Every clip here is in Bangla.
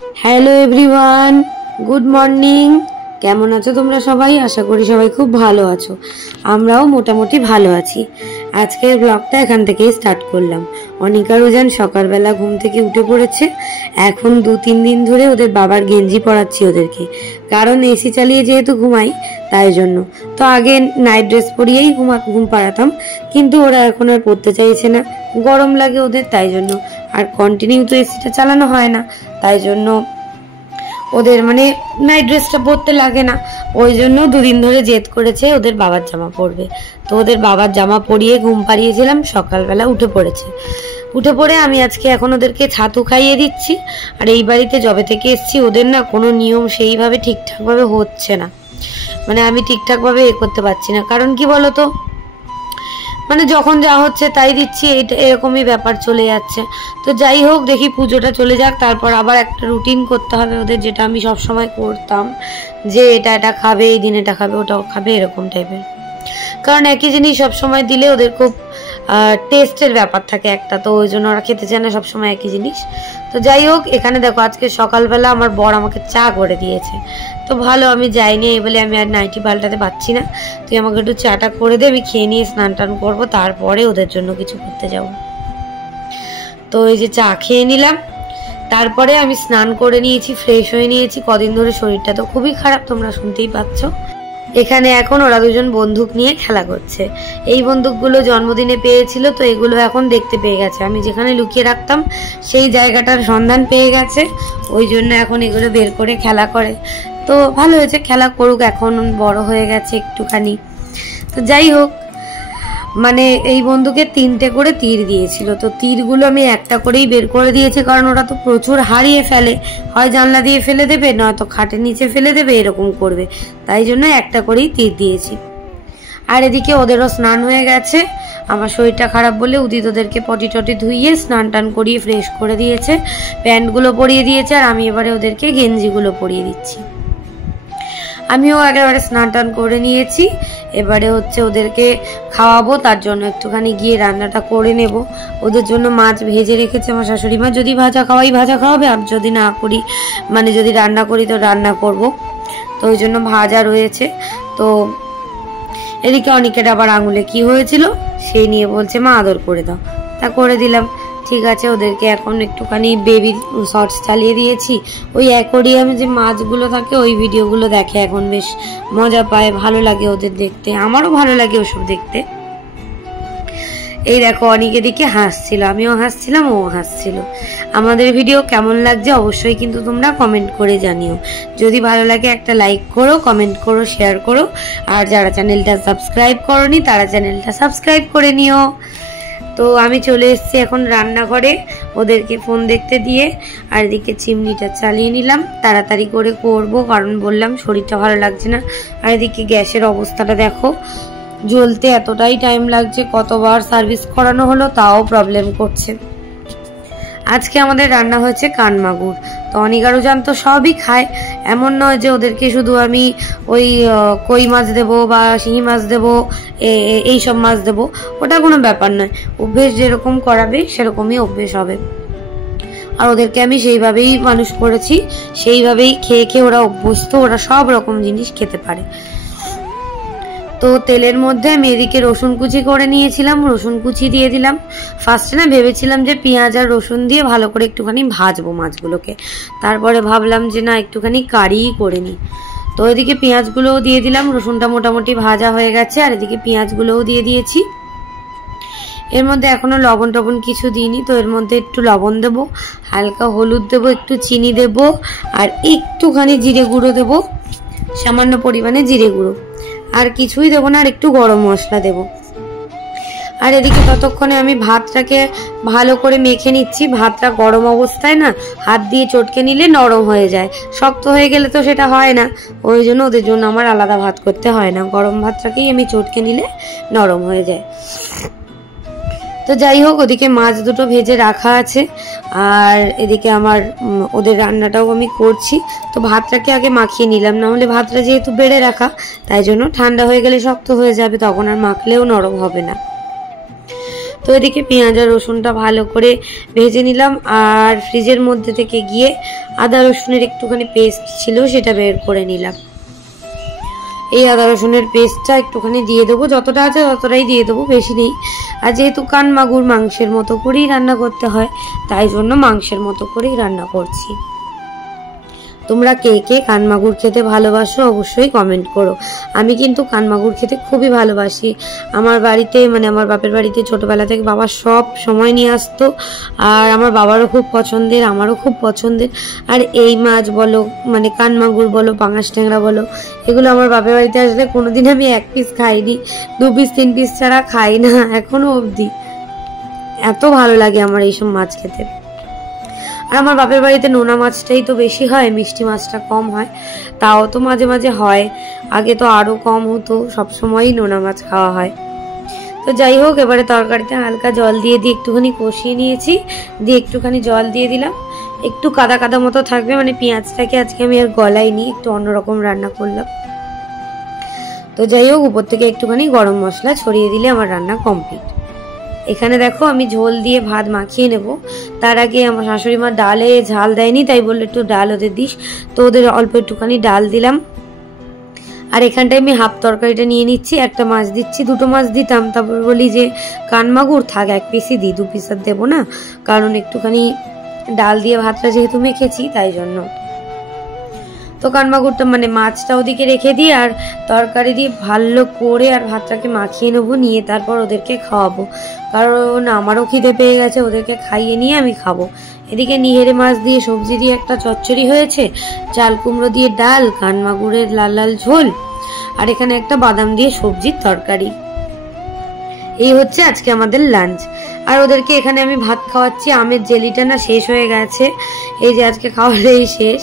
Hello everyone, good morning. কেমন আছো তোমরা সবাই? আশা করি সবাই খুব ভালো আছো। আমরাও মোটামুটি ভালো আছি। আজকের ব্লগটা এখান থেকেই স্টার্ট করলাম। অনিকা রোজান সকালবেলা ঘুম থেকে উঠে পড়েছে। এখন 2-3 দিন ধরে ওদের বাবার গেঞ্জি পরাচ্ছি ওদেরকে, কারণ এসি চালিয়ে যেহেতু ঘুমাই তাই জন্য। তো আগে নাইট ড্রেস পরিয়েই ঘুম পাড়াতাম, কিন্তু ওরা এখন আর পরতে চাইছে না, গরম লাগে ওদের, তাই জন্য। আর কন্টিনিউ তো এসিটা চালানো হয় না, তাই জন্য ওদের মানে নাইট ড্রেসটা পরতে লাগে না। ওই জন্য 2 দিন ধরে জেদ করেছে ওদের বাবার জামা পরবে। তো ওদের বাবার জামা পরিয়ে ঘুম পাড়িয়েছিলাম, সকালবেলা উঠে পড়েছে। উঠে পড়ে আমি আজকে এখন ওদেরকে ছাতু খাইয়ে দিচ্ছি। আর এই বাড়িতে যবে থেকে এসছি ওদের না কোনো নিয়ম সেইভাবে ঠিকঠাকভাবে হচ্ছে না, মানে আমি ঠিকঠাকভাবে করতে পারছি না। কারণ কি বলতো, মানে যখন যা হচ্ছে তাই দিচ্ছি, এইটা এরকমই ব্যাপার চলে যাচ্ছে। তো যাই হোক, দেখি পুজোটা চলে যাক, তারপর আবার একটা রুটিন করতে হবে ওদের, যেটা আমি সব সময় করতাম, যে এটা খাবে, এই দিন এটা খাবে, ওটাও খাবে, এরকম টাইপের। কারণ একই জিনিস সব সময় দিলে ওদের খুব টেস্টের ব্যাপার থাকে একটা, তো ওই জন্য ওরা খেতে চায় না সবসময় একই জিনিস। তো যাই হোক, এখানে দেখো আজকে সকালবেলা আমার বর আমাকে চা করে দিয়েছে। তো ভালো, আমি যাইনি এই বলে আমি আর নাইটি পাল্টাতে পারছি না। তুই আমাকে একটু চাটা করে দে, আমি খেয়ে নিয়ে স্নান টান করবো, তারপরে ওদের জন্য কিছু করতে যাব। তো এই যে চা খেয়ে নিলাম, তারপরে আমি স্নান করে নিয়েছি, ফ্রেশ হয়ে নিয়েছি। কদিন ধরে শরীরটা তো খুবই খারাপ, তোমরা শুনতেই পাচ্ছ। এখানে এখন ওরা দুজন বন্দুক নিয়ে খেলা করছে। এই বন্দুকগুলো জন্মদিনে পেয়েছিল, তো এগুলো এখন দেখতে পেয়ে গেছে। আমি যেখানে লুকিয়ে রাখতাম সেই জায়গাটার সন্ধান পেয়ে গেছে, ওই জন্য এখন এগুলো বের করে খেলা করে। তো ভালো হয়েছে, খেলা করুক, এখন বড় হয়ে গেছে একটুখানি। তো যাই হোক, মানে এই বন্দুকে 3টে করে তীর দিয়েছিল, তো তীরগুলো আমি একটা করেই বের করে দিয়েছি, কারণ ওরা তো প্রচুর হারিয়ে ফেলে, হয় জানলা দিয়ে ফেলে দেবে, নয়তো খাটের নিচে ফেলে দেবে, এরকম করবে। তাই জন্য একটা করেই তীর দিয়েছি। আর এদিকে ওদেরও স্নান হয়ে গেছে। আমার শরীরটা খারাপ বলে উদিত ওদেরকে পটি টটি ধুইয়ে স্নান টান করিয়ে ফ্রেশ করে দিয়েছে, প্যান্টগুলো পরিয়ে দিয়েছে, আর আমি এবারে ওদেরকে গেঞ্জিগুলো পরিয়ে দিচ্ছি। আমিও একেবারে স্নান টান করে নিয়েছি। এবারে হচ্ছে ওদেরকে খাওয়াবো, তার জন্য একটুখানি গিয়ে রান্নাটা করে নেব। ওদের জন্য মাছ ভেজে রেখেছে আমার শাশুড়ি মা, যদি ভাজা খাওয়াই ভাজা খাওয়াবে, আর যদি না করি, মানে যদি রান্না করি তো রান্না করব। তো ওই জন্য ভাজা রয়েছে। তো এদিকে অনিকের আবার আঙুলে কি হয়েছিল সেই নিয়ে বলছে মা আদর করে দাও, তা করে দিলাম। ঠিক আছে, ওদেরকে এখন একটুখানি বেবি শর্টস চালিয়ে দিয়েছি। ওই অ্যাকোরিয়ামে যে মাছগুলো থাকে ওই ভিডিওগুলো দেখে, এখন বেশ মজা পায়, ভালো লাগে ওদের দেখতে, আমারও ভালো লাগে ওসব দেখতে। এই দেখো অনেকে দিকে হাসছিল, আমিও হাসছিলাম, ও হাসছিল। আমাদের ভিডিও কেমন লাগছে অবশ্যই কিন্তু তোমরা কমেন্ট করে জানিও। যদি ভালো লাগে একটা লাইক করো, কমেন্ট করো, শেয়ার করো। আর যারা চ্যানেলটা সাবস্ক্রাইব করোনি তারা চ্যানেলটা সাবস্ক্রাইব করে নিও। তো আমি চলে এসেছি এখন রান্নাঘরে ওদেরকে ফোন দেখতে দিয়ে, আর এদিকে চিমনিটা চালিয়ে নিলাম, তাড়াতাড়ি করে করব, কারণ বললাম শরীরটা ভালো লাগছে না। আর এদিকে গ্যাসের অবস্থাটা দেখো, জ্বলতে এতটাই টাইম লাগছে, কতবার সার্ভিস করানো হলো তাও প্রবলেম করছে। আজকে আমাদের রান্না হয়েছে কানমাগুর। তো অনিকা রোজান তো সবই খায়, এমন নয় যে ওদেরকে শুধু আমি ওই কই মাছ দেবো বা শিঙি মাছ দেবো, এইসব মাছ দেবো, ওটা কোনো ব্যাপার নয়। অভ্যেস যেরকম করাবে সেরকমই অভ্যেস হবে। আর ওদেরকে আমি সেইভাবেই মানুষ করেছি, সেইভাবেই খেয়ে খেয়ে ওরা অভ্যস্ত, ওরা সব রকম জিনিস খেতে পারে। তো তেলের মধ্যে আমি এদিকে রসুন কুচি করে নিয়েছিলাম, রসুন কুচি দিয়ে দিলাম। ফার্স্টে না ভেবেছিলাম যে পেঁয়াজ আর রসুন দিয়ে ভালো করে একটুখানি ভাজবো মাছগুলোকে, তারপরে ভাবলাম যে না একটুখানি কারিই করে নিই। তো এদিকে পেঁয়াজগুলোও দিয়ে দিলাম, রসুনটা মোটামুটি ভাজা হয়ে গেছে, আর এদিকে পেঁয়াজগুলোও দিয়ে দিয়েছি। এর মধ্যে এখনো লবণ টবণ কিছু দিইনি, তো এর মধ্যে একটু লবণ দেবো, হালকা হলুদ দেবো, একটু চিনি দেবো, আর একটুখানি জিরে গুঁড়ো দেবো, সামান্য পরিমাণে জিরে গুঁড়ো, আর কিছুই দেবো না, আর একটু গরম মশলা দেবো। আর এদিকে ততক্ষণে আমি ভাতটাকে ভালো করে মেখে নিচ্ছি। ভাতটা গরম অবস্থায় না হাত দিয়ে চটকে নিলে নরম হয়ে যায়, শক্ত হয়ে গেলে তো সেটা হয় না, ওই জন্য ওদের জন্য আমার আলাদা ভাত করতে হয় না, গরম ভাতটাকেই আমি চটকে নিলে নরম হয়ে যায়। তো যাই হোক, ওদিকে মাছ দুটো ভেজে রাখা আছে, আর এদিকে আমার ওদের রান্নাটাও আমি করছি। তো ভাতটাকে আগে মাখিয়ে নিলাম, না হলে ভাতটা যেহেতু বেড়ে রাখা, তাই জন্য ঠান্ডা হয়ে গেলে শক্ত হয়ে যাবে, তখন আর মাখলেও নরম হবে না। তো এদিকে পেঁয়াজ আর রসুনটা ভালো করে ভেজে নিলাম, আর ফ্রিজের মধ্যে থেকে গিয়ে আদা রসুনের একটুখানি পেস্ট ছিল সেটা বের করে নিলাম। এই আদা রসুনের পেস্টটা একটুখানি দিয়ে দেবো, যতটা আছে ততটাই দিয়ে দেবো, বেশি নেই। আর যেহেতু কান মাগুর মাংসের মতো করেই রান্না করতে হয়, তাই জন্য মাংসের মতো করেই রান্না করছি। তোমরা কে কে কানমাগুর খেতে ভালোবাসো অবশ্যই কমেন্ট করো। আমি কিন্তু কানমাগুর খেতে খুবই ভালোবাসি। আমার বাড়িতে মানে আমার বাপের বাড়িতে ছোটবেলা থেকে বাবা সব সময় নিয়ে আসতো, আর আমার বাবারও খুব পছন্দের, আমারও খুব পছন্দের। আর এই মাছ বলো মানে কানমাগুর বলো, পাঙাশ ট্যাংরা বলো, এগুলো আমার বাপের বাড়িতে আসলে কোনোদিন আমি 1 পিস খাইনি, 2 পিস 3 পিস ছাড়া খাই না এখনো অবধি। এত ভালো লাগে আমার এইসব মাছ খেতে। আর আমার বাপের বাড়িতে নোনা মাছটাই তো বেশি হয়, মিষ্টি মাছটা কম হয়। তাও তো মাঝে মাঝে হয়, আগে তো আরো কম হতো, সবসময়ই নোনা মাছ খাওয়া হয়। তো যাই হোক, এবারে তরকারিতে হালকা জল দিয়ে একটুখানি কষিয়ে নিয়েছি, দিয়ে একটুখানি জল দিয়ে দিলাম। একটু কাদা কাদা মতো থাকবে, মানে পেঁয়াজটাকে আজকে আমি আর গলাইনি, একটু অন্যরকম রান্না করলাম। তো যাই হোক, উপর থেকে একটুখানি গরম মশলা ছড়িয়ে দিলে আমার রান্না কমপ্লিট। এখানে দেখো আমি ঝোল দিয়ে ভাত মাখিয়ে নেব। তার আগে আমার শাশুড়ি মা ডালে ঝাল দেয়নি, তাই বললো একটু ডাল ওদের দিস, তো ওদের অল্প একটুখানি ডাল দিলাম। আর এখানটায় আমি হাফ তরকারিটা নিয়ে নিচ্ছি, একটা মাছ দিচ্ছি, 2টো মাছ দিতাম, তারপর বলি যে কানমাগুর থাক 1 পিসই দিই, 2 পিস আর দেবো না, কারণ একটুখানি ডাল দিয়ে ভাতটা যেহেতু মেখেছি তাই জন্য। তো কানমাগুরটা মানে মাছটা ওদিকে রেখে দিই, আর তরকারি দিয়ে ভালো করে আর ভাতটাকে মাখিয়ে নেবো, নিয়ে তারপর ওদেরকে খাওয়াবো, কারণ আমারও খিদে পেয়ে গেছে, ওদেরকে খাইয়ে নিয়ে আমি খাবো। এদিকে নিহেরে মাছ দিয়ে সবজি দিয়ে একটা চচ্চড়ি হয়েছে, চাল কুমড়ো দিয়ে ডাল, কানমাগুরের লাল লাল ঝোল, আর এখানে একটা বাদাম দিয়ে সবজির তরকারি। এই হচ্ছে আজকে আমাদের লাঞ্চ। আর ওদেরকে এখানে আমি ভাত খাওয়াচ্ছি। আমের জেলিটা না শেষ হয়ে গেছে, এই যে আজকে খাওয়ালেই শেষ।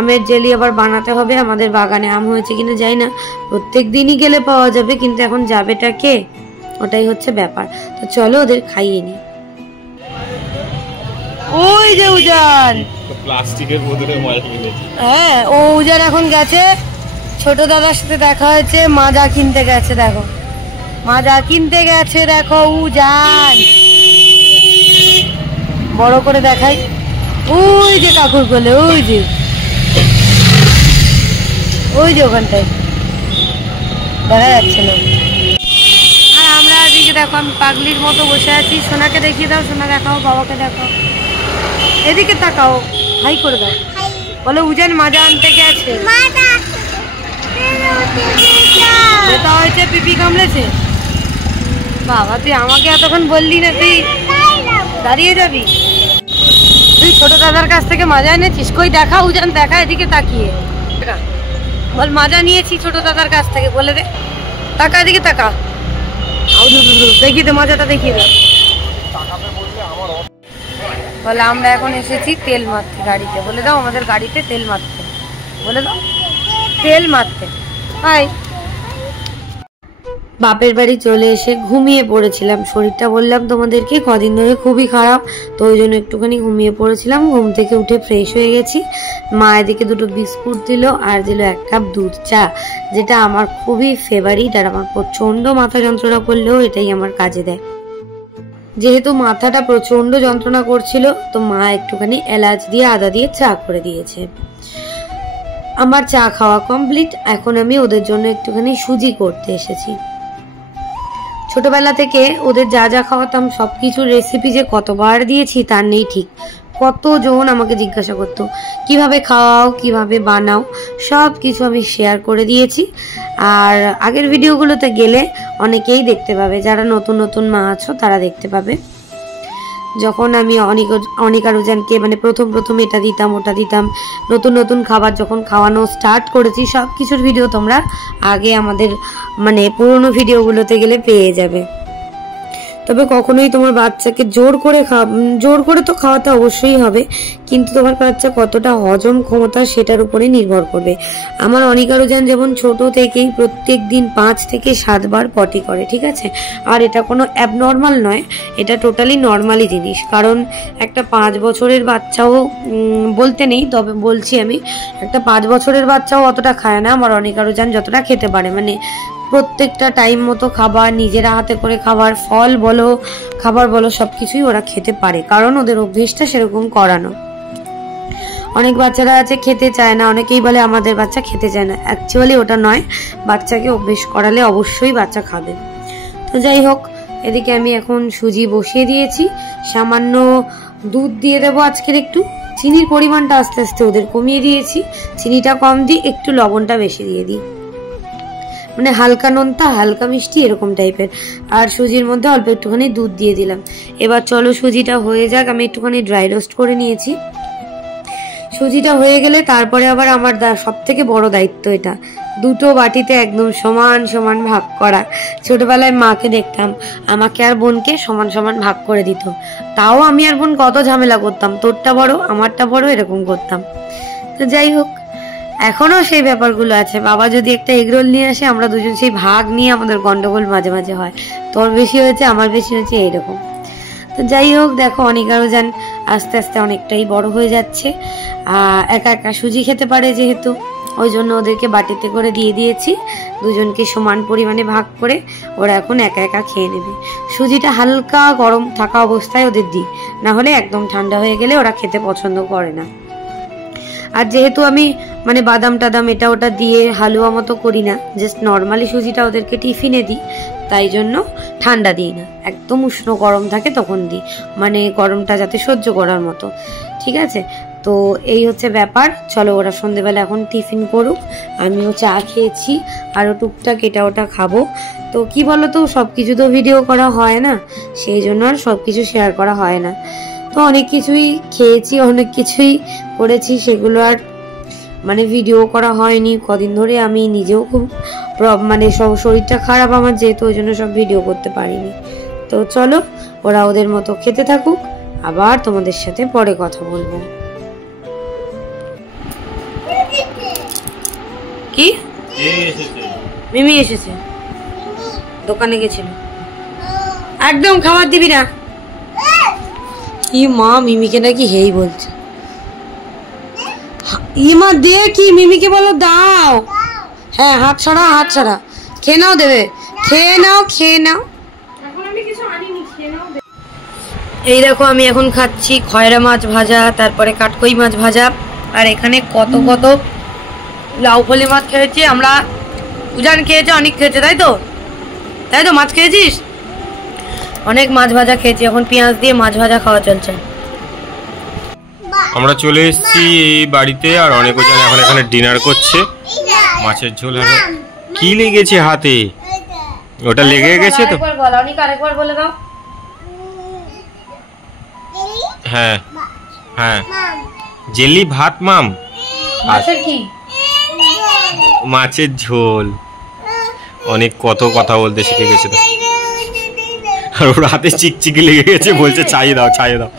আমের জেলি আবার বানাতে হবে, আমাদের বাগানে আম হয়েছে কিনা জানি না, প্রত্যেক দিনই গেলে পাওয়া যাবে, কিন্তু এখন যাবেটা কে, ওটাই হচ্ছে ব্যাপার। তো চলো ওদের খাইয়ে নি। ওই যে উজান প্লাস্টিকের বোতলে মজা কিনেছে। হ্যাঁ, ও উজান এখন গেছে, ছোট দাদার সাথে দেখা হয়েছে, মাজা কিনতে গেছে। দেখো মাজা কিনতে গেছে, দেখো উজান, বড় করে দেখাই, ওই যে কাকুর কোলে, ওই যে ওখানটায় দেখা যাচ্ছে না। আর আমরা এদিকে দেখো আমি পাগলির মতো বসে আছি। সোনাকে দেখিয়ে দাও, সোনা দেখাও, বাবাকে দেখাও, এদিকে তাকাও, হাই করে দাও, বলো উজান মাজা আনতে গেছে। যেটা হয়েছে পিপি কামড়েছে। বাবা তুই আমাকে এতক্ষণ বললি না, তুই দাঁড়িয়ে যাবি? তুই ছোট দাদার কাছ থেকে মাজা এনেছিস? কই দেখা উজান, দেখা এদিকে তাকিয়ে বল, মাজা নিয়েছি ছোট দাদার কাছ থেকে, বলে দে, তাকা এদিকে তাকা, দেখিয়ে দে মাজাটা, দেখিয়ে দে। বলে আমরা এখন এসেছি তেল মারতে গাড়িতে, বলে দাও আমাদের গাড়িতে তেল মারতে, বলে দাও তেল মারতে। হাই, বাপের বাড়ি চলে এসে ঘুমিয়ে পড়েছিলাম। শরীরটা বললাম তোমাদেরকে কদিন ধরে খুবই খারাপ, তো ওই জন্য একটুখানি ঘুমিয়ে পড়েছিলাম। ঘুম থেকে উঠে ফ্রেশ হয়ে গেছি। মা এদিকে 2টো বিস্কুট দিল, আর দিল 1 কাপ দুধ চা, যেটা আমার খুবই ফেভারিট। আর আমার প্রচন্ড মাথা যন্ত্রণা করলেও এটাই আমার কাজে দেয়। যেহেতু মাথাটা প্রচন্ড যন্ত্রণা করছিল, তো মা একটুখানি এলাচ দিয়ে আদা দিয়ে চা করে দিয়েছে। আমার চা খাওয়া কমপ্লিট। এখন আমি ওদের জন্য একটুখানি সুজি করতে এসেছি। ছোটবেলা থেকে ওদের যা যা খাওয়াতাম সবকিছুর রেসিপি যে কতবার দিয়েছি তার নেই ঠিক। কতজন আমাকে জিজ্ঞাসা করতো কিভাবে খাওয়াও, কিভাবে বানাও, সব কিছু আমি শেয়ার করে দিয়েছি। আর আগের ভিডিওগুলোতে গেলে অনেকেই দেখতে পাবে, যারা নতুন নতুন মা আছো তারা দেখতে পাবে। যখন আমি অনিকা রুজানকে মানে প্রথম এটা দিতাম ওটা দিতাম, নতুন নতুন খাবার যখন খাওয়ানো স্টার্ট করেছি, সব কিছুর ভিডিও তোমরা আগে আমাদের মানে পুরোনো ভিডিওগুলোতে গেলে পেয়ে যাবে। তবে কখনোই তোমার বাচ্চাকে জোর করে তো খাওয়াতে অবশ্যই হবে, কিন্তু তোমার বাচ্চা কতটা হজম ক্ষমতা সেটার উপরে নির্ভর করবে। আমার অনিকা রুজান যেমন ছোট থেকেই প্রত্যেক দিন 5 থেকে 7 বার পটি করে, ঠিক আছে? আর এটা কোনো অ্যাবনর্মাল নয়, এটা টোটালি নর্মালি জিনিস। কারণ একটা 5 বছরের বাচ্চাও বলতে নেই, তবে বলছি আমি, একটা 5 বছরের বাচ্চাও অতটা খায় না আমার অনিকা রুজান যতটা খেতে পারে। মানে প্রত্যেকটা টাইম মতো খাবার, নিজেরা হাতে করে খাবার, ফল বলো খাবার বলো সবকিছুই ওরা খেতে পারে, কারণ ওদের অভ্যেসটা সেরকম করানো। অনেক বাচ্চারা আছে খেতে চায় না, অনেকেই বলে আমাদের বাচ্চা খেতে চায় না, অ্যাকচুয়ালি ওটা নয়, বাচ্চাকে অভ্যেস করালে অবশ্যই বাচ্চা খাবে। তো যাই হোক, এদিকে আমি এখন সুজি বসিয়ে দিয়েছি, সামান্য দুধ দিয়ে দেবো আজকের, একটু চিনির পরিমাণটা আস্তে আস্তে ওদের কমিয়ে দিয়েছি, চিনিটা কম দিই, একটু লবণটা বেশি দিয়ে দিই, মানে হালকা নোনতা হালকা মিষ্টি এরকম টাইপের, আর সুজির মধ্যে অল্প একটুখানি দুধ দিয়ে দিলাম। এবার চলো সুজিটা হয়ে যাক, আমি একটুখানি ড্রাই রোস্ট করে নিয়েছি। সুজিটা হয়ে গেলে তারপরে আবার আমার সব থেকে বড় দায়িত্ব এটা, দুটো বাটিতে একদম সমান সমান ভাগ করা। ছোটবেলায় মাকে দেখতাম আমাকে আর বোনকে সমান সমান ভাগ করে দিত, তাও আমি আর বোন কত ঝামেলা করতাম, তোরটা বড় আমারটা বড় এরকম করতাম। তো যাই হোক, এখনো সেই ব্যাপারগুলো আছে। বাবা যদি একটা এগরোল নিয়ে আসে, আমরা দুজন সেই ভাগ নিয়ে আমাদের গন্ডগোল মাঝে মাঝে হয়, তোর বেশি হয়েছে আমার বেশি হয়েছে এইরকম। তো যাই হোক, দেখো অনিকারও যান আস্তে আস্তে অনেকটাই বড় হয়ে যাচ্ছে, একা একা সুজি খেতে পারে যেহেতু, ওই জন্য ওদেরকে বাটিতে করে দিয়ে দিয়েছি, দুজনকে সমান পরিমাণে ভাগ করে ওরা এখন একা একা খেয়ে নেবে। সুজিটা হালকা গরম থাকা অবস্থায় ওদের দিই, না হলে একদম ঠান্ডা হয়ে গেলে ওরা খেতে পছন্দ করে না। আর যেহেতু আমি মানে বাদাম টাদাম এটা ওটা দিয়ে হালুয়া মতো করি না, জাস্ট নর্মালি সুজিটা ওদেরকে টিফিনে দিই, তাই জন্য ঠান্ডা দিই না, একদম উষ্ণ গরম থাকে তখন দিই, মানে গরমটা যাতে সহ্য করার মতো। ঠিক আছে, তো এই হচ্ছে ব্যাপার। চলো, ওরা সন্ধেবেলা এখন টিফিন করুক, আমিও চা খেয়েছি, আরও টুকটাক এটা ওটা খাবো। তো কি বলো তো, সব কিছু তো ভিডিও করা হয় না, সেই জন্য আর সব কিছু শেয়ার করা হয় না। তো অনেক কিছুই খেয়েছি, অনেক কিছুই করেছি, সেগুলো আর মানে ভিডিও করা হয়নি কদিন ধরে। আমি নিজেও খুব মানে সব শরীরটা খারাপ আমার, যেহেতু ওই জন্য সব ভিডিও করতে পারিনি। তো চলো, ওরা ওদের মতো খেতে থাকুক, আবার তোমাদের সাথে পরে কথা বলবো। কি মিমি এসেছে, দোকানে গেছিল, একদম খাবার দিবি না। কি মা, মিমিকে নাকি হেই বলছে, ইমা দে, কি মিমিকে বলো দাও। হ্যাঁ, হাত ছাড়া হাত ছাড়া, খেয়ে নাও, দেবে, খেয়ে নাও খেয়ে নাও। এই দেখো, আমি এখন খাচ্ছি খয়রা মাছ ভাজা, তারপরে কাটকই মাছ ভাজা, আর এখানে কত কত লাউ ফলি মাছ খেয়েছি আমরা। উজান খেয়েছে, অনেক খেয়েছে, তাই তো তাই তো মাছ খেয়েছিস, অনেক মাছ ভাজা খেয়েছি, এখন পেঁয়াজ দিয়ে মাছ ভাজা খাওয়া চলছে। আমরা চলে এসেছি এই বাড়িতে, আর অনেক জন এখন এখানে ডিনার করছে। মাছের ঝোল হলো। কি লেগেছে হাতে? ওটা লেগে গেছে তো? আরেকবার বলে দাও। হ্যাঁ হ্যাঁ, জেলি ভাত মাম, মাছের কি? মাছের ঝোল। অনেক কত কথা বলতে শিখে গেছে তো, আর ওর হাতে চিকচিকি লেগে গেছে, বলছে ছাই দাও ছাই দাও।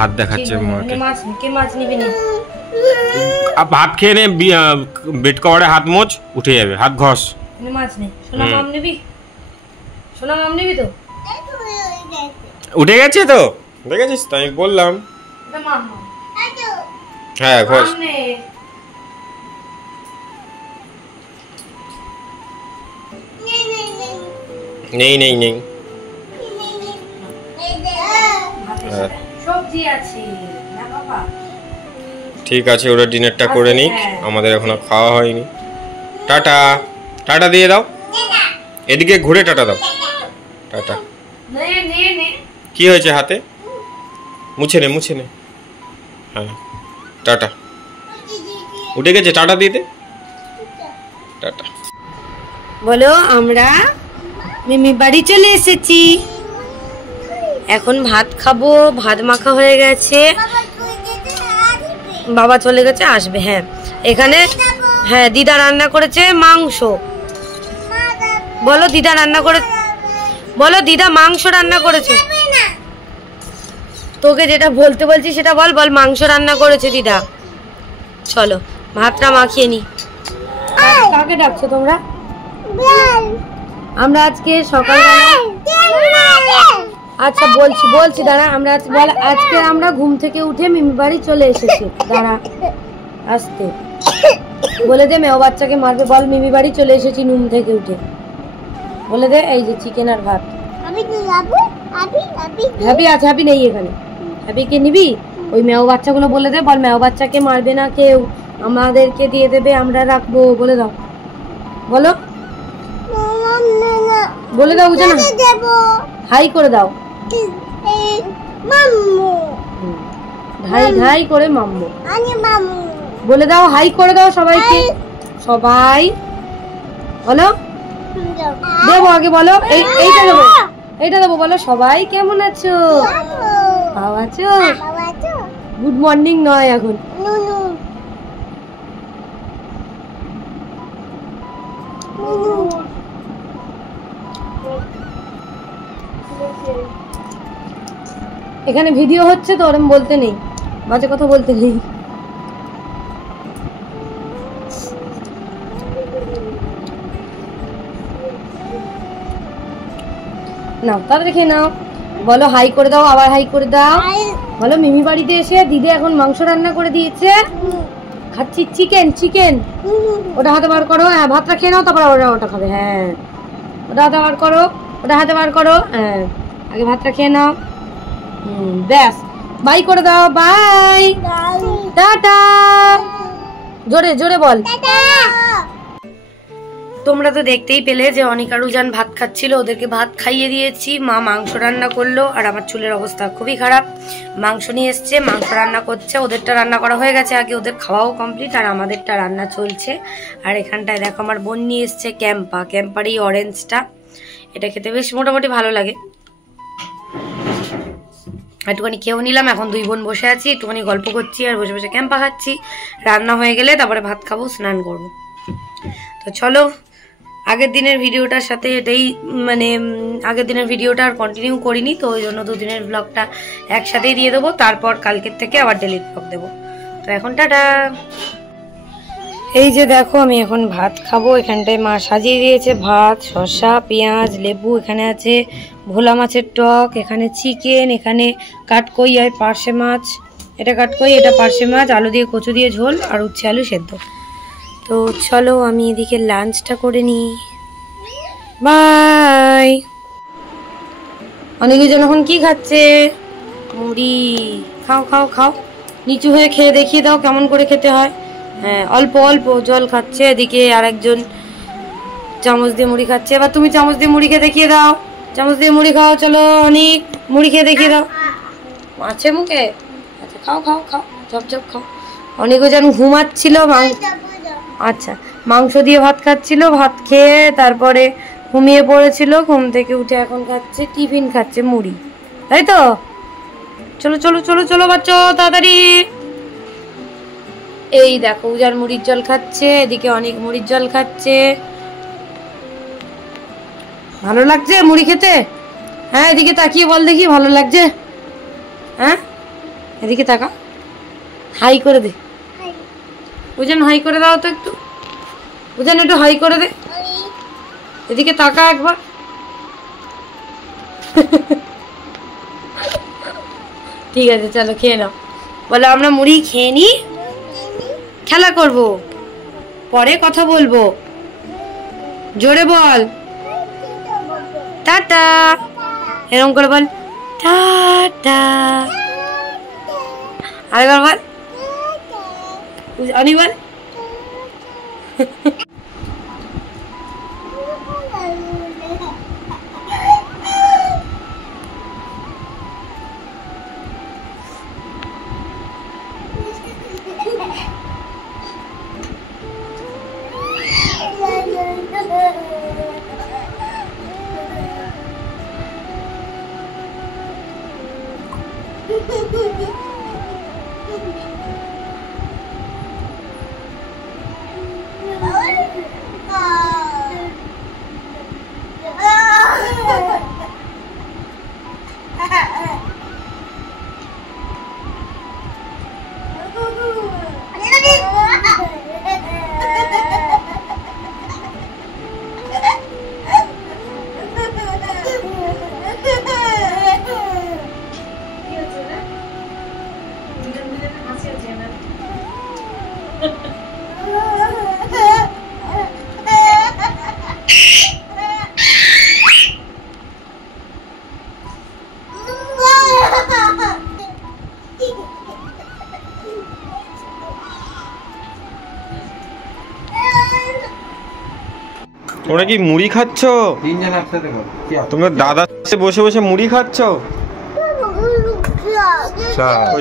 হাত দেখাচ্ছে ভাত খেয়ে নে, বেড কভারে হাত মোচ, উঠে যাবে, হাত ঘষ। উঠে গেছে তো, দেখেছিস তো, আমি বললাম। হ্যাঁ ঘষ। নেই নেই নেই, ঠিক আছে, ওরা ডিনারটা করে নিক, আমাদের এখনো খাওয়া হয়নি। টাটা টাটা দিয়ে দাও, এদিকে ঘুরে টাটা দাও। টাটা। কি হয়েছে হাতে? মুছে নে মুছে নে। হ্যাঁ টাটা, উঠে গেছে, টাটা দিয়ে দে, টাটা। বলো, আমরা মিমি বাড়ি চলে এসেছি, এখন ভাত খাবো, ভাত মাখা হয়ে গেছে, বাবা চলে গেছে, আসবে। হ্যাঁ, এখানে হ্যাঁ দিদা রান্না করেছে মাংস। বলো দিদা রান্না করে, বলো দিদা মাংস রান্না করেছে। তোকে যেটা বলতে বলছি সেটা বল, বল মাংস রান্না করেছে দিদা। চলো ভাতটা মাখিয়ে নি। কাকে ডাকছো তোমরা? আমরা আজকে সকালবেলা, আচ্ছা বলছি বলছি দাঁড়া, আমরা আজকে আমরা ঘুম থেকে উঠে মিমি বাড়ি চলে এসেছি। দাঁড়া আসতে বলে দে মেও বাচ্চাকে মারবে, বল মিমি বাড়ি চলে এসেছি নুন থেকে উঠে, বলে দে। এই যে চিকেন আর ভাত। হ্যাপি আছে, হ্যাপি নেই এখানে। হ্যাপিকে নিবি? ওই মেও বাচ্চাগুলো বলে দে, বল মেও বাচ্চাকে মারবে না কেউ, আমাদেরকে দিয়ে দেবে, আমরা রাখবো, বলে দাও, বলো, বলে দাও বুঝে না, হাই করে দাও, হাই হাই করে মাম্মু বলে দাও, হাই করে দাও সবাইকে, সবাই বলো, দেবো আগে বলো, এইটা দেবো, এইটা দেবো, বলো সবাই কেমন আছো, ভালো আছো, গুড মর্নিং নয় এখন, এখানে ভিডিও হচ্ছে তো ওরম বলতে নেই, বাজে কথা বলতে নেই। নাও তাড়াতাড়ি খেয়ে নাও, বলো হাই করে দাও, আবার হাই করে দাও, বলো মিমি বাড়িতে এসে দিদি এখন মাংস রান্না করে দিয়েছে, খাচ্ছি চিকেন, চিকেন, ওটা হাতে বার করো, হ্যাঁ ভাতটা খেয়ে নাও, তারপর ওটা খাবে, হ্যাঁ ওটা হাতে বার করো, ওটা হাতে বার করো, হ্যাঁ আগে ভাতটা খেয়ে নাও, ব্যাস, বাই করে দাও, বাই, টাটা, জোরে জোরে বল। তোমরা তো দেখতেই পেলে যে অনিকা রুজান ভাত খাচ্ছিল, ওদেরকে ভাত খাইয়ে দিয়েছি, মা মাংস রান্না করলো, আর আমার চুলের অবস্থা খুবই খারাপ, মাংস নিয়ে এসছে, মাংস রান্না করছে, ওদেরটা রান্না করা হয়ে গেছে আগে, ওদের খাওয়াও কমপ্লিট, আর আমাদেরটা রান্না চলছে। আর এখানটায় দেখো আমার বোন নিয়ে এসছে ক্যাম্পা, ক্যাম্পার এই অরেঞ্জটা, এটা খেতে বেশ মোটামুটি ভালো লাগে, একটুখানি খেয়েও নিলাম, এখন দুই বোন বসে আছি, একটুখানি গল্প করছি আর বসে বসে ক্যাম্পা খাচ্ছি, রান্না হয়ে গেলে তারপরে ভাত খাবো, স্নান করবো। তো চলো আগের দিনের ভিডিওটার সাথে এটাই, মানে আগের দিনের ভিডিওটা আর কন্টিনিউ করিনি, তো ওই জন্য দুদিনের ব্লগটা একসাথেই দিয়ে দেবো, তারপর কালকের থেকে আবার ডেলি ব্লগ দেবো। তো এখন টাটা। এই যে দেখো আমি এখন ভাত খাবো, এখানটায় মা সাজিয়ে দিয়েছে ভাত, শসা, পেঁয়াজ, লেবু, এখানে আছে ভোলা মাছের টক, এখানে চিকেন, এখানে কাটকই আর পার্শে মাছ, এটা কাটকই, এটা পার্শে মাছ, আলু দিয়ে কচু দিয়ে ঝোল, আর উচ্ছে আলু সেদ্ধ। তো চলো আমি এদিকে লাঞ্চটা করে নিই, বাই। অনেকজন এখন কি খাচ্ছে? মুড়ি। খাও খাও খাও, নিচু হয়ে খেয়ে দেখিয়ে দাও কেমন করে খেতে হয়। হ্যাঁ অল্প অল্প জল খাচ্ছে, এদিকে আরেকজন চামচ দিয়ে মুড়ি খাচ্ছে, এবার তুমি চামচ দিয়ে মুড়ি খেয়ে দেখিয়ে দাও, চামচ দিয়ে মুড়ি খাও, চলো অনেক মুড়ি খেয়ে দেখিয়ে দাও, আছে মুখে, আচ্ছা খাও খাও খাও, ঝপঝপ খাও। অনেকও যেন ঘুমাচ্ছিল, আচ্ছা মাংস দিয়ে ভাত খাচ্ছিল, ভাত খেয়ে তারপরে ঘুমিয়ে পড়েছিল, ঘুম থেকে উঠে এখন খাচ্ছে, টিফিন খাচ্ছে মুড়ি, তাই তো? চলো চলো চলো চলো বাচ্চা তাড়াতাড়ি। এই দেখো উজার মুড়ির জল খাচ্ছে, এদিকে অনেক মুড়ির জল খাচ্ছে, ভালো লাগছে মুড়ি খেতে? হ্যাঁ এদিকে তাকিয়ে বল দেখি ভালো লাগছে? হ্যাঁ এদিকে তাকা, হাই করে দে, উজান হাই করে দাও তো একটু, উজান একটু হাই করে দে, এদিকে তাকা একবার। ঠিক আছে চলো খেয়ে নাও, বলো আমরা মুড়ি খেয়ে নি, খেলা করব, পরে কথা বলবো, জোরে বল টাটা, এরকম করে বল টাটা, আরেকবার বল, অনি বল। তোমরা কি মুড়ি খাচ্ছ? তিনজন একসাথে খাও। তোমরা দাদার সাথে বসে বসে মুড়ি খাচ্ছ?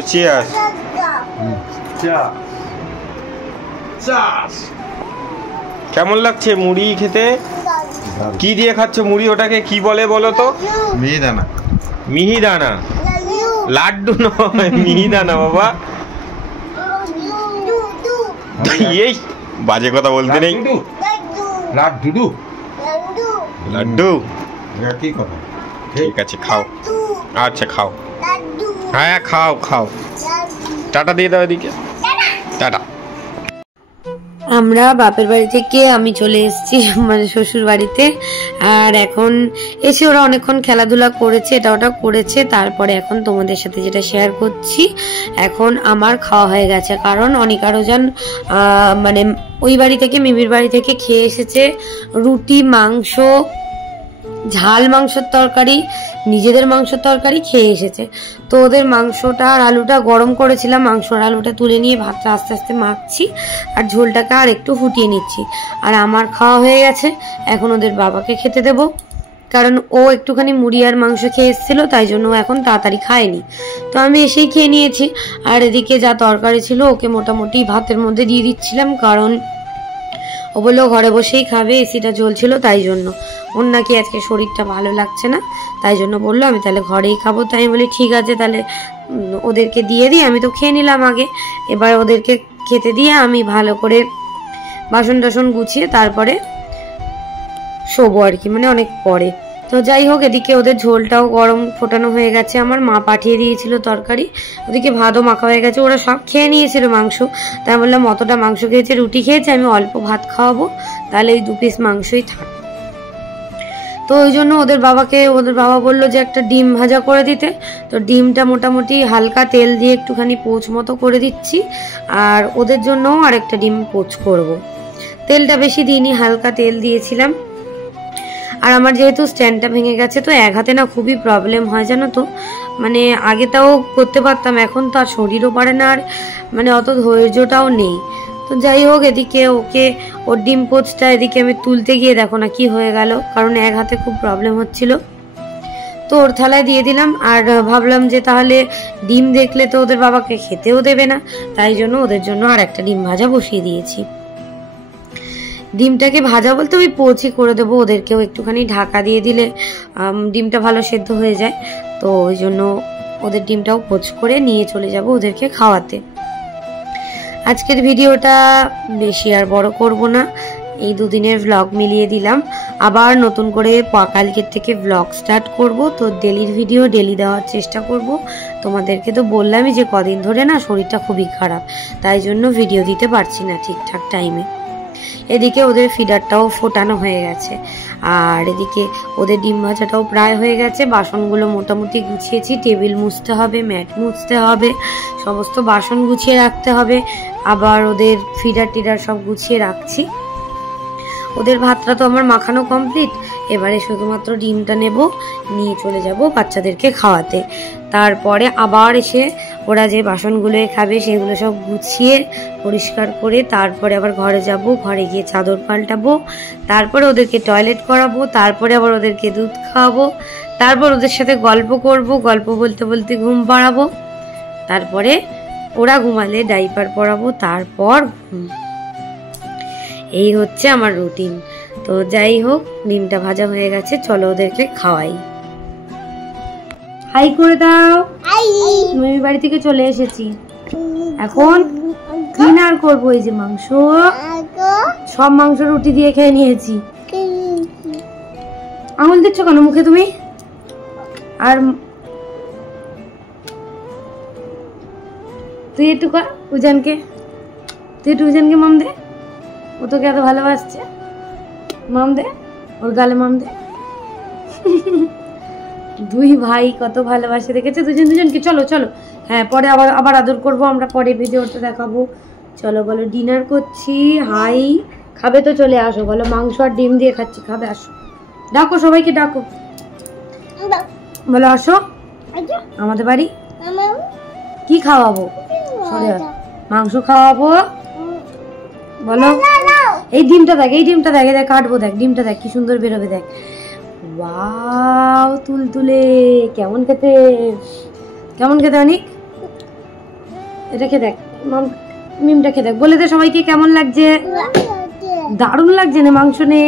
চিয়ার্স। কেমন লাগছে মুড়ি খেতে? কি দিয়ে খাচ্ছ মুড়ি? ওটাকে কি বলে বলো তো? মিহিদানা। মিহিদানা? লাড্ডু নয়, মিহিদানা বাবা। এই বাজে কথা বলতে নেই। লাড্ডু। লাড্ডু কি কথা? ঠিক আছে খাও। আচ্ছা খাও। হ্যাঁ খাও খাও। টাটা দিয়ে দাও এদিকে। টাটা। আমরা বাপের বাড়ি থেকে আমি চলে এসেছি মানে শ্বশুর বাড়িতে। আর এখন এসে ওরা অনেকক্ষণ খেলাধুলা করেছে, এটা ওটা করেছে। তারপরে এখন তোমাদের সাথে যেটা শেয়ার করছি, এখন আমার খাওয়া হয়ে গেছে। কারণ অনেক আরো জন মানে ওই বাড়ি থেকে মিমির বাড়ি থেকে খেয়ে এসেছে রুটি, মাংস, ঝাল মাংসের তরকারি, নিজেদের মাংসের তরকারি খেয়ে এসেছে। তো ওদের মাংসটা আর আলুটা গরম করেছিলাম, মাংস আর আলুটা তুলে নিয়ে ভাতটা আস্তে আস্তে মাখছি আর ঝোলটাকে আর একটু ফুটিয়ে নিচ্ছি। আর আমার খাওয়া হয়ে গেছে, এখন ওদের বাবাকে খেতে দেব। কারণ ও একটুখানি মুড়ি আর মাংস খেয়ে এসেছিল, তাই জন্য ও এখন তাড়াতাড়ি খায়নি। তো আমি এসেই খেয়ে নিয়েছি। আর এদিকে যা তরকারি ছিল ওকে মোটামুটি ভাতের মধ্যে দিয়ে দিচ্ছিলাম, কারণ ও বললো ঘরে বসেই খাবে, এসিটা জ্বলছিল তাই জন্য। ওর নাকি আজকে শরীরটা ভালো লাগছে না, তাই জন্য বললো আমি তাহলে ঘরেই খাবো। তাই আমি বলি ঠিক আছে তাহলে ওদেরকে দিয়ে দিই। আমি তো খেয়ে নিলাম আগে, এবার ওদেরকে খেতে দিয়ে আমি ভালো করে বাসন টাসন গুছিয়ে তারপরে শোবো আর কি, মানে অনেক পরে। তো যাই হোক, এদিকে ওদের ঝোলটাও গরম ফোটানো হয়ে গেছে, আমার মা পাঠিয়ে দিয়েছিল তরকারি। ওদিকে ভাতও মাখা হয়ে গেছে, ওরা সব খেয়ে নিয়েছিল মাংস। তাই বললাম অতটা মাংস খেয়েছে, রুটি খেয়েছে, আমি অল্প ভাত খাওয়াবো, তাহলে ওই 2 পিস মাংসই থাক। তো ওই জন্য ওদের বাবা বললো যে একটা ডিম ভাজা করে দিতে। তো ডিমটা মোটামুটি হালকা তেল দিয়ে একটুখানি পোচ মতো করে দিচ্ছি, আর ওদের জন্যও আরেকটা ডিম পোচ করব। তেলটা বেশি দিইনি, হালকা তেল দিয়েছিলাম। আর আমার যেহেতু স্ট্যান্ডটা ভেঙে গেছে, তো এক হাতে না খুবই প্রবলেম হয় জানো তো। মানে আগে তাও করতে পারতাম, এখন তো আর শরীরও পারে না, আর মানে অত ধৈর্যটাও নেই। তো যাই হোক, এদিকে ওর ডিম পোচটা এদিকে আমি তুলতে গিয়ে দেখো না কি হয়ে গেল, কারণ এক হাতে খুব প্রবলেম হচ্ছিল। তো ওর থালায় দিয়ে দিলাম, আর ভাবলাম যে তাহলে ডিম দেখলে তো ওদের বাবাকে খেতেও দেবে না, তাই জন্য ওদের জন্য আর একটা ডিম ভাজা বসিয়ে দিয়েছি। ডিমটাকে ভাজা বলতে ওই পোচই করে দেবো, ওদেরকেও একটুখানি ঢাকা দিয়ে দিলে ডিমটা ভালো সেদ্ধ হয়ে যায়। তো ওই জন্য ওদের ডিমটাও পোচ করে নিয়ে চলে যাব ওদেরকে খাওয়াতে। আজকের ভিডিওটা বেশি আর বড় করব না, এই 2 দিনের ভ্লগ মিলিয়ে দিলাম। আবার নতুন করে কালকের থেকে ভ্লগ স্টার্ট করব। তো ডেলির ভিডিও ডেলি দেওয়ার চেষ্টা করব। তোমাদেরকে তো বললামই যে কদিন ধরে না শরীরটা খুবই খারাপ, তাই জন্য ভিডিও দিতে পারছি না ঠিকঠাক টাইমে। এদিকে ওদের ফিডারটাও ফোটানো হয়ে গেছে, আর এদিকে ওদের ডিম ভাজাটাও প্রায় হয়ে গেছে। বাসনগুলো মোটামুটি গুছিয়েছি, টেবিল মুছতে হবে, ম্যাট মুছতে হবে, সমস্ত বাসন গুছিয়ে রাখতে হবে, আবার ওদের ফিডার টিডার সব গুছিয়ে রাখছি। ওদের ভাতটা তো আমার মাখানো কমপ্লিট, এবারে শুধুমাত্র ডিমটা নেব, নিয়ে চলে যাব বাচ্চাদেরকে খাওয়াতে। তারপরে আবার এসে ওরা যে বাসনগুলো খাবে সেগুলো সব গুছিয়ে পরিষ্কার করে তারপরে আবার ঘরে যাব, ঘরে গিয়ে চাদর পাল্টাবো, তারপরে ওদেরকে টয়লেট করাবো, তারপরে আবার ওদেরকে দুধ খাওয়াবো, তারপর ওদের সাথে গল্প করব, গল্প বলতে বলতে ঘুম পাড়াবো, তারপরে ওরা ঘুমালে ডাইপার পরাবো, তারপর ঘুম। এই হচ্ছে আমার রুটিন। তো যাই হোক, ডিমটা ভাজা হয়ে গেছে, চলো ওদেরকে খাওয়াই। হাই করে দাও। আমি বাড়ি থেকে চলে এসেছি, এখন ডিনার করবো। এই যে মাংস, সব মাংস রুটি দিয়ে খেয়ে নিয়েছি। আঙুল দিচ্ছ কেন মুখে তুমি? আর তুই একটু কর উজানকে, মাম দে, ও তোকে এত ভালোবাসছে, মাম দে, ওর গালে মাম দে। 2 ভাই কত ভালোবাসে, দেখেছে দুজনকে। চলো চলো, হ্যাঁ পরে আবার আদর করবো আমরা, পরে ভিডিওটা দেখাবো। চলো বলো ডিনার করছি। হাই খাবে তো চলে আসো, বলো মাংস আর ডিম দিয়ে খাচ্ছি, খাবে আসো। ডাকো সবাইকে, ডাকো, বলো আসো আমাদের বাড়ি। কি খাওয়াবো? মাংস খাওয়াবো, বলো এই ডিমটা দেখ, এই ডিমটা দেখ, দেখ কাটবো, দেখ ডিমটা দেখ কি সুন্দর বেরোবে, দেখ ওয়াও তুলতুলে, কেমন খেতে, কেমন খেতে অনেক, এটা খেয়ে দেখ, মিমটা খেয়ে দেখ, বলে দে সবাইকে কেমন লাগছে। দারুণ লাগছে না মাংস নে।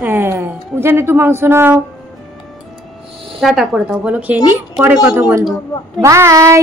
হ্যাঁ উজান একটু মাংস নাও, টাটা করে দাও, বলো খেয়ে নি, পরে কথা বলবো, বাই।